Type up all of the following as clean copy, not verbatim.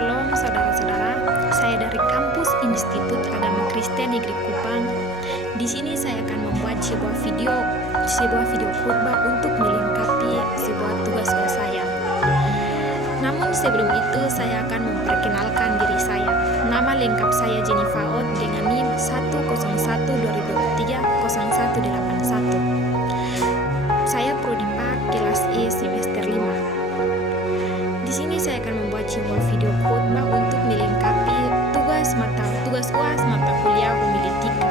Shalom saudara-saudara, saya dari kampus Institut Agama Kristen Negeri Kupang. Di sini saya akan membuat sebuah video khotbah untuk melengkapi sebuah tugas saya. Namun sebelum itu saya akan memperkenalkan diri saya. Nama lengkap saya Jennifer Ott dengan NIM 101-2023-0181. Saya Prodi MAK kelas E semester 5. Di sini saya akan membuat sebuah video khotbah untuk melengkapi tugas UAS mata kuliah homiletika.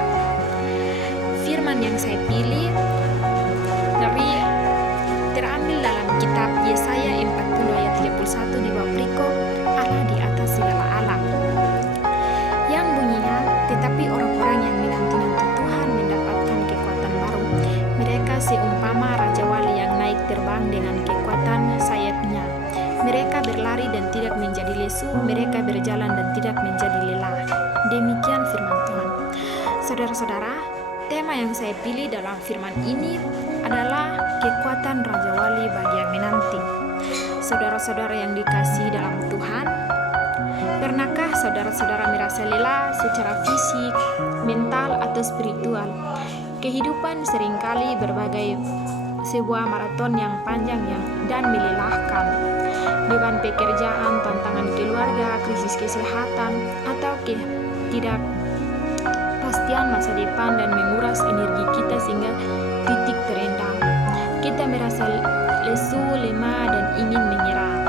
Firman yang saya pilih terambil dalam kitab Yesaya 40 ayat 31 di bawah perikop Allah di atas segala alam, yang bunyinya, tetapi orang-orang yang menanti-nanti Tuhan mendapatkan kekuatan baru. Mereka seumpama raja wali yang naik terbang dengan kekuatan sayapnya. Mereka berlari dan tidak menjadi lesu, mereka berjalan dan tidak menjadi lelah. Demikian firman Tuhan. Saudara-saudara, tema yang saya pilih dalam firman ini adalah kekuatan Raja Wali bagi yang menanti. Saudara-saudara yang dikasihi dalam Tuhan, pernahkah saudara-saudara merasa lelah secara fisik, mental, atau spiritual? Kehidupan seringkali berbagai sebuah maraton yang panjang dan melelahkan. Beban pekerjaan, tantangan keluarga, krisis kesehatan, atau ketidakpastian masa depan dan menguras energi kita sehingga titik terendah. Kita merasa lesu, lemah, dan ingin menyerah.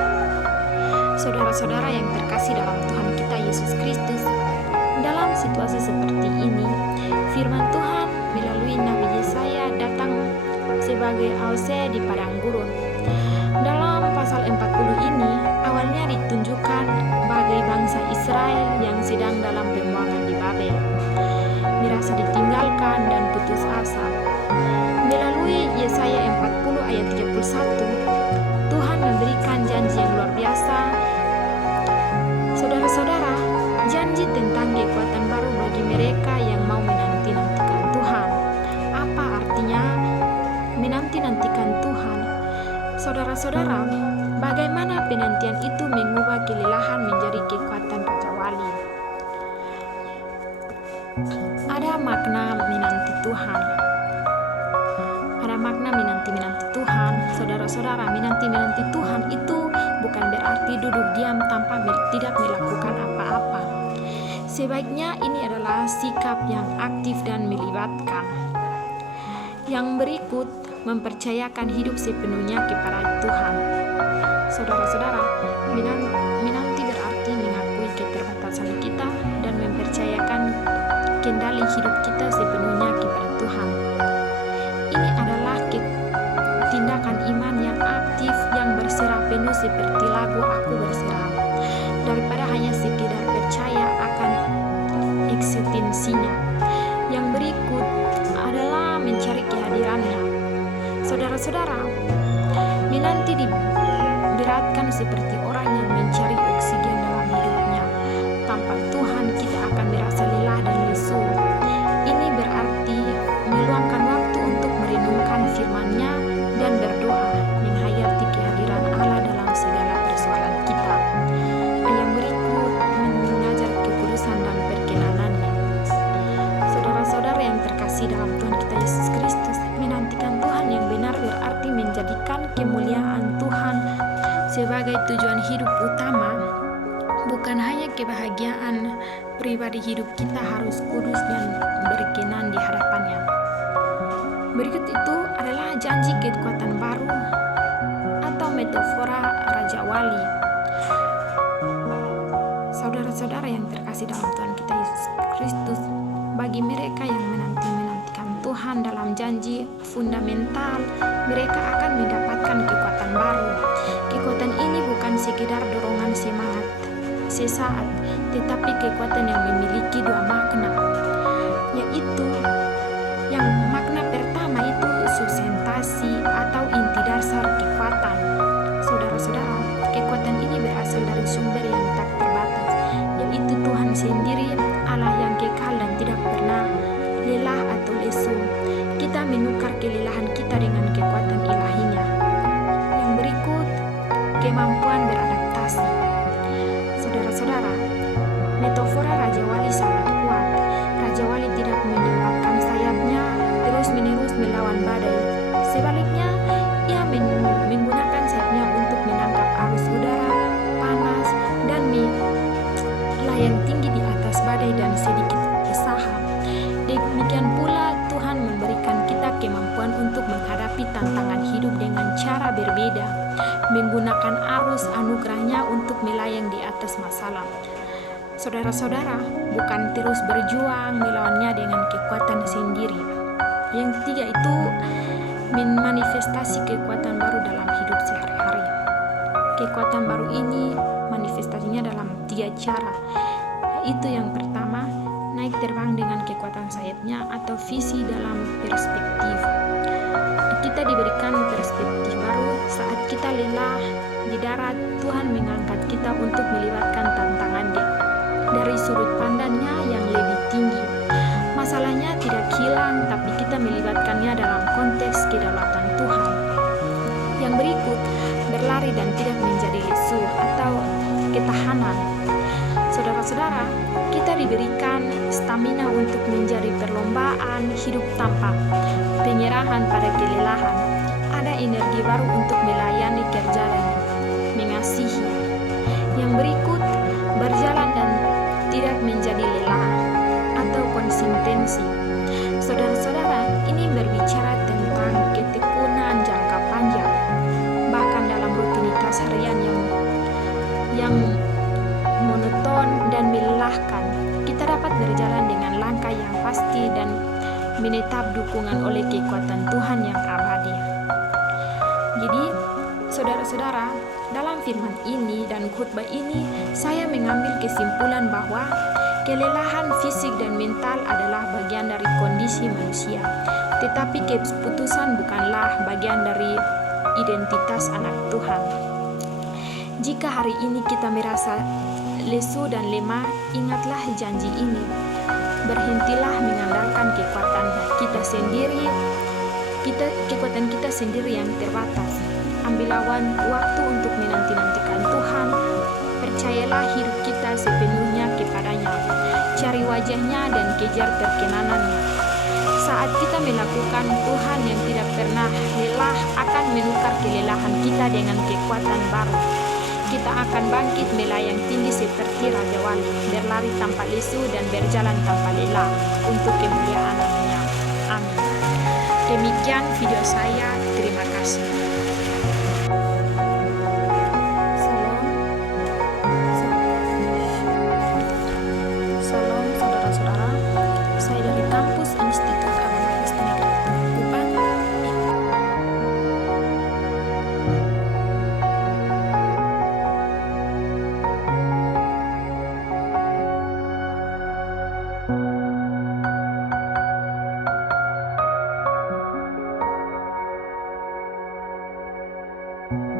Saudara-saudara yang terkasih dalam Tuhan kita Yesus Kristus, dalam situasi seperti ini, firman Tuhan melalui Nabi Yesaya datang sebagai AOC di padang gurun. Dalam pasal 40 ini, awalnya ditunjukkan bagai bangsa Israel yang sedang dalam pembuangan di Babel, merasa ditinggalkan dan putus asa. Melalui Yesaya 40 ayat 31, Tuhan memberikan janji yang luar biasa. Saudara-saudara, janji tentang kekuatan baru bagi mereka yang mau menanti-nantikan Tuhan. Apa artinya menanti-nantikan Tuhan? Saudara-saudara, bagaimana penantian itu mengubah kelelahan menjadi kekuatan Raja Wali? Ada makna menanti Tuhan. Ada makna menanti Tuhan. Saudara-saudara, menanti Tuhan itu bukan berarti duduk diam tanpa tidak melakukan apa-apa. Sebaiknya ini adalah sikap yang aktif dan melibatkan. Yang berikut, mempercayakan hidup sepenuhnya kepada Tuhan. Saudara-saudara, menanti berarti mengakui keterbatasan kita dan mempercayakan kendali hidup kita sepenuhnya kepada Tuhan. Ini adalah tindakan iman yang aktif yang berserah penuh seperti lagu Aku Berserah, daripada hanya sekedar percaya akan eksistensinya. Yang berikut adalah mencari kehadirannya. Saudara-saudara, menanti diberatkan seperti orang yang mencari oksigen dalam hidupnya. Tanpa Tuhan kita akan merasa lelah dan lesu. Ini berarti meluangkan waktu untuk merenungkan firman-Nya dan berdoa, menghayati kehadiran Allah dalam segala persoalan kita. Yang berikut mengajar kekudusan dan perkenanannya. Saudara-saudara yang terkasih dalam Tuhan kita Yesus Kristus, menantikan Tuhan yang benar berarti menjadikan kemuliaan Tuhan sebagai tujuan hidup utama. Bukan hanya kebahagiaan pribadi hidup kita harus kudus dan berkenan di hadapannya. Berikut itu adalah janji kekuatan baru atau metafora Raja Wali. Saudara-saudara yang terkasih dalam Tuhan kita Yesus Kristus, bagi mereka yang menantikan Tuhan dalam janji fundamental, mereka akan mendapatkan kekuatan baru. Kekuatan ini bukan sekedar dorongan semangat sesaat, tetapi kekuatan yang memiliki dua makna, yaitu yang makna pertama itu sustentasi atau inti dasar kekuatan. Saudara-saudara, kekuatan ini berasal dari sumber yang tak terbatas, yaitu Tuhan sendiri, Allah yang kekal dan tidak pernah lelah atau lesu. Kita menukar kelelahan kita dengan kekuatan ilahinya. Yang berikut, kemampuan beradaptasi. untuk melayang di atas masalah. Saudara-saudara, bukan terus berjuang melawannya dengan kekuatan sendiri. Yang ketiga itu manifestasi kekuatan baru dalam hidup sehari-hari. Kekuatan baru ini manifestasinya dalam 3 cara. Itu yang pertama, naik terbang dengan kekuatan sayapnya atau visi dalam perspektif. Kita diberikan perspektif baru saat kita lelah di darat. Tuhan mengangkat kita untuk melibatkan tantangan dari sudut pandangnya yang lebih tinggi. Masalahnya tidak hilang, tapi kita melibatkannya dalam konteks kedaulatan Tuhan. Yang berikut, berlari dan tidak menjadi lesu atau ketahanan. Saudara-saudara, kita diberikan stamina untuk menjadi perlombaan hidup tanpa penyerahan pada kelelahan. Ada energi baru untuk melayani kerja dan mengasihi. Yang berikut, berjalan dan tidak menjadi lelah atau konsistensi. Saudara-saudara, ini berbicara tentang ketekunan jangka panjang. Bahkan dalam rutinitas harian yang monoton dan melelahkan, kita dapat berjalan dengan langkah yang pasti dan menetap dukungan oleh kekuatan Tuhan yang abadi. Jadi, saudara-saudara, dalam firman ini dan khutbah ini, saya mengambil kesimpulan bahwa kelelahan fisik dan mental adalah bagian dari kondisi manusia, tetapi keputusan bukanlah bagian dari identitas anak Tuhan. Jika hari ini kita merasa lesu dan lemah, ingatlah janji ini. Berhentilah mengandalkan kekuatan kita sendiri, kekuatan kita sendiri yang terbatas. Ambillah waktu untuk menanti-nantikan Tuhan. Percayalah hidup kita sepenuhnya kepadanya. Cari wajahnya dan kejar perkenanannya. Saat kita melakukan, Tuhan yang tidak pernah lelah akan menukar kelelahan kita dengan kekuatan baru. Kita akan bangkit melayang tinggi seperti Raja Wali, berlari tanpa lesu dan berjalan tanpa lelah untuk kemuliaan namanya. Amin. Demikian video saya. Terima kasih. Salam saudara-saudara. Saya dari kampus Institut Agama Kristen Kupang. Thank you.